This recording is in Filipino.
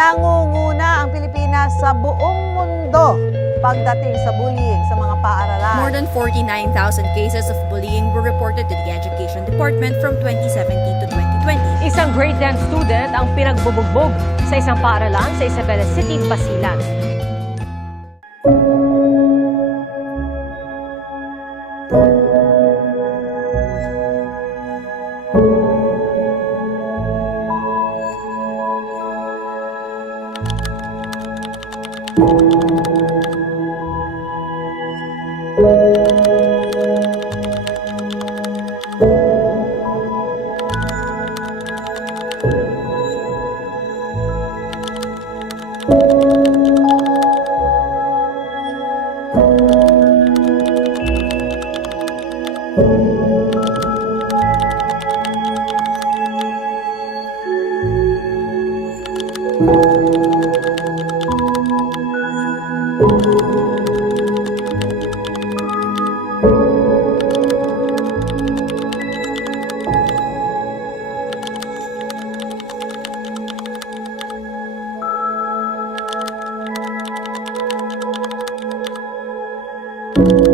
Nangunguna ang Pilipinas sa buong mundo pagdating sa bullying sa mga paaralan. More than 49,000 cases of bullying were reported to the Education Department from 2017 to 2020. Isang grade 10 student ang pinagbubugbog sa isang paaralan sa Isabela City, Basilan. you